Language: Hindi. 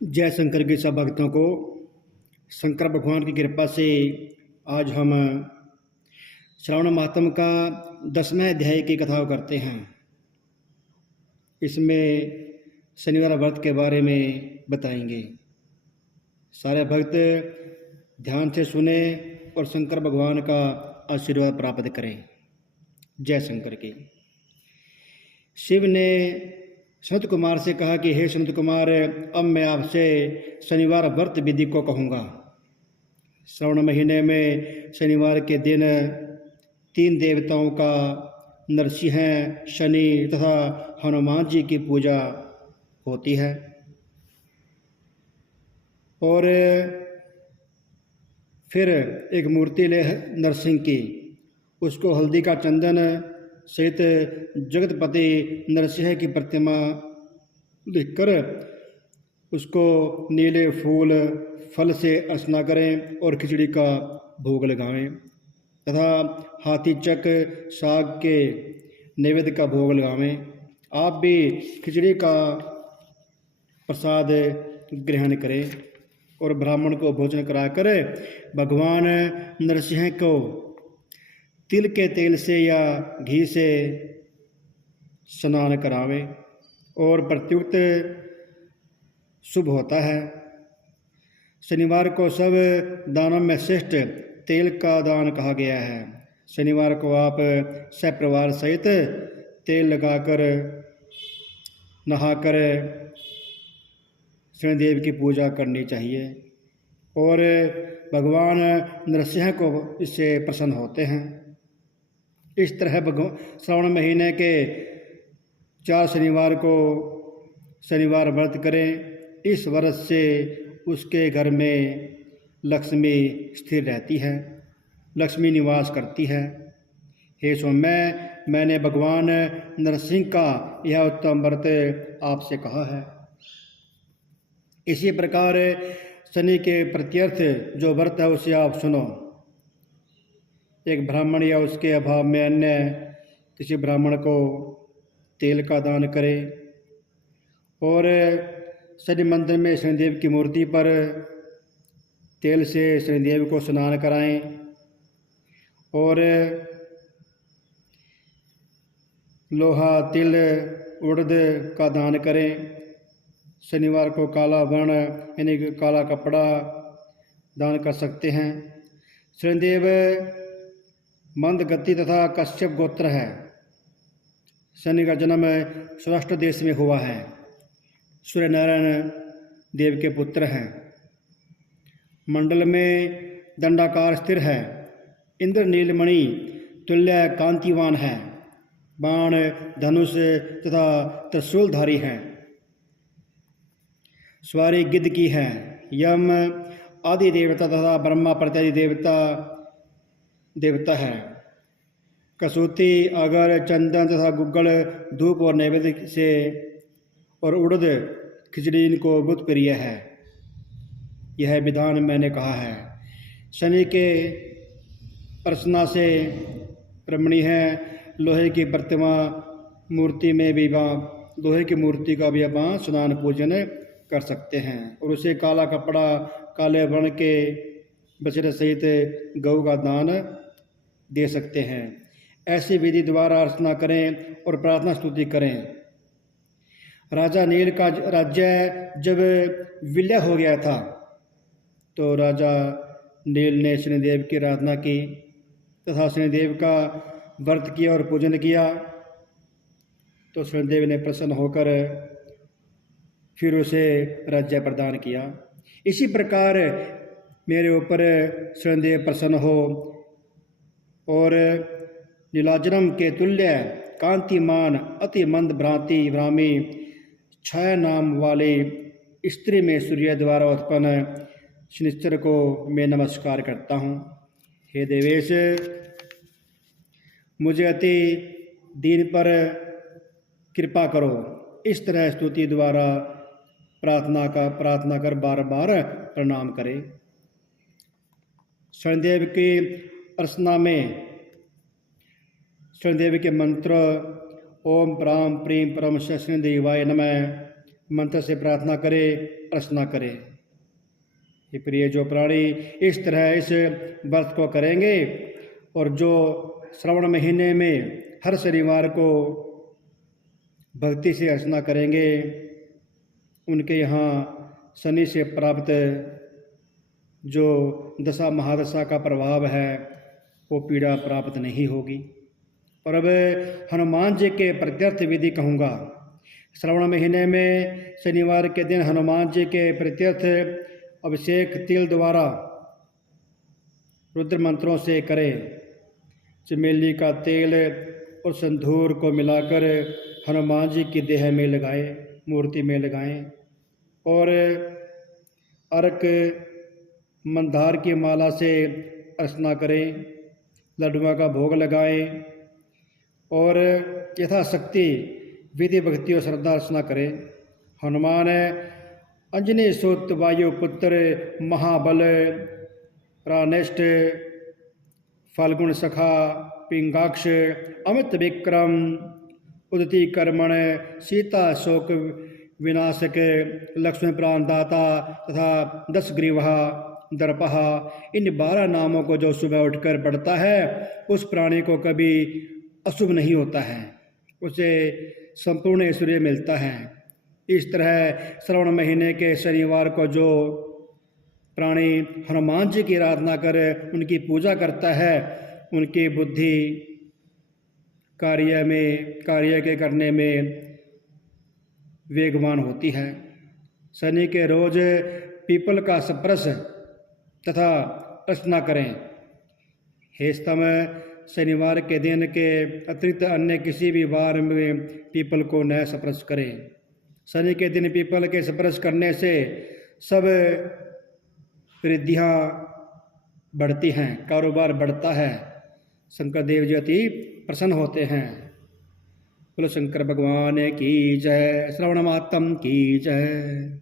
जय शंकर के सब भक्तों को शंकर भगवान की कृपा से आज हम श्रावण मातम का 10वें अध्याय की कथा करते हैं। इसमें शनिवार व्रत के बारे में बताएंगे। सारे भक्त ध्यान से सुने और शंकर भगवान का आशीर्वाद प्राप्त करें। जय शंकर की। शिव ने संत कुमार से कहा कि हे संत कुमार, अब मैं आपसे शनिवार व्रत विधि को कहूँगा। श्रावण महीने में शनिवार के दिन 3 देवताओं का नरसिंह, शनि तथा हनुमान जी की पूजा होती है। और फिर एक मूर्ति ले नरसिंह की, उसको हल्दी का चंदन सहित जगतपति नरसिंह की प्रतिमा लिखकर उसको नीले फूल फल से अर्चना करें और खिचड़ी का भोग लगाएं तथा हाथी चक साग के नैवेद्य का भोग लगावें। आप भी खिचड़ी का प्रसाद ग्रहण करें और ब्राह्मण को भोजन कराकर भगवान नरसिंह को तिल के तेल से या घी से स्नान करावें और प्रत्युक्त शुभ होता है। शनिवार को सब दानों में श्रेष्ठ तेल का दान कहा गया है। शनिवार को आप सपरिवार सहित तेल लगाकर नहाकर शनिदेव की पूजा करनी चाहिए और भगवान नरसिंह को इससे प्रसन्न होते हैं। इस तरह श्रावण महीने के 4 शनिवार को शनिवार व्रत करें। इस व्रत से उसके घर में लक्ष्मी स्थिर रहती है, लक्ष्मी निवास करती है। हे सौम्य, मैंने भगवान नरसिंह का यह उत्तम व्रत आपसे कहा है। इसी प्रकार शनि के प्रत्यर्थ जो व्रत है उसे आप सुनो। एक ब्राह्मण या उसके अभाव में अन्य किसी ब्राह्मण को तेल का दान करें और शनि मंदिर में शनिदेव की मूर्ति पर तेल से शनिदेव को स्नान कराएं और लोहा, तिल, उड़द का दान करें। शनिवार को काला वर्ण यानी काला कपड़ा दान कर सकते हैं। शनिदेव मंद गति तथा कश्यप गोत्र है। शनि का जन्म सौराष्ट्र देश में हुआ है। सूर्य नारायण देव के पुत्र हैं। मंडल में दंडाकार स्थिर है। इंद्र नीलमणि तुल्य कांतिवान है। बाण, धनुष तथा त्रिशूलधारी है। सवारी गिद्ध की है। यम आदि देवता तथा ब्रह्मा प्रत्यादि देवता है। कसूती, अगर, चंदन तथा गुग्गल धूप और नैवेद्य से और उड़द खिचड़ी इनको बुत प्रिय है। यह विधान मैंने कहा है। शनि के अर्चना से रमणीय है। लोहे की प्रतिमा मूर्ति में भी लोहे की मूर्ति का भी वहाँ स्नान पूजन कर सकते हैं और उसे काला कपड़ा, काले वर्ण के बछड़े सहित गऊ का दान दे सकते हैं। ऐसी विधि द्वारा अर्चना करें और प्रार्थना स्तुति करें। राजा नील का राज्य जब विलय हो गया था तो राजा नील ने शनिदेव की आराधना की तथा शनिदेव का व्रत किया और पूजन किया तो शनिदेव ने प्रसन्न होकर फिर उसे राज्य प्रदान किया। इसी प्रकार मेरे ऊपर शनिदेव प्रसन्न हो और नीलाजनम के तुल्य कांतिमान अति मंद भ्रामी छाया नाम वाले स्त्री में सूर्य द्वारा उत्पन्न शनिश्चर को मैं नमस्कार करता हूँ। हे देवेश, मुझे अति दीन पर कृपा करो। इस तरह स्तुति द्वारा प्रार्थना कर बार बार प्रणाम करें। शनिदेव की अर्चना में शनिदेव के मंत्र ओम प्राम प्रीम परम शनिदेवाय नमः मंत्र से प्रार्थना करे, अर्चना करे। ये प्रिय जो प्राणी इस तरह इस व्रत को करेंगे और जो श्रावण महीने में हर शनिवार को भक्ति से अर्चना करेंगे, उनके यहाँ शनि से प्राप्त जो दशा महादशा का प्रभाव है वो पीड़ा प्राप्त नहीं होगी। और अब हनुमान जी के प्रत्यर्थ विधि कहूँगा। श्रावण महीने में शनिवार के दिन हनुमान जी के प्रत्यर्थ अभिषेक तिल द्वारा रुद्र मंत्रों से करें। चमेली का तेल और सिंदूर को मिलाकर हनुमान जी की देह में लगाएं, मूर्ति में लगाएं और अर्क मंदार की माला से अर्चना करें, लड्डुओं का भोग लगाएं और यथाशक्ति विधि भक्ति और श्रद्धा अर्चना करें। हनुमान अंजनी सुत वायुपुत्र महाबल रानेष्ट फाल्गुन सखा पिंगाक्ष अमित विक्रम उदती कर्मण सीता शोक विनाशक लक्ष्मण प्राण दाता तथा 10 ग्रीवा दर्पहा, इन 12 नामों को जो सुबह उठकर पढ़ता है उस प्राणी को कभी अशुभ नहीं होता है, उसे संपूर्ण ऐश्वर्य मिलता है। इस तरह श्रावण महीने के शनिवार को जो प्राणी हनुमान जी की आराधना कर उनकी पूजा करता है, उनकी बुद्धि कार्य के करने में वेगवान होती है। शनि के रोज पीपल का स्पर्श तथा अर्चना करें। हे स्तम, शनिवार के दिन के अतिरिक्त अन्य किसी भी वार में पीपल को न स्पर्श करें। शनि के दिन पीपल के स्पर्श करने से सब रिद्धियाँ बढ़ती हैं, कारोबार बढ़ता है, शंकर देव जी अति प्रसन्न होते हैं। बोलो शंकर भगवान की जय, श्रवण मातम की जय।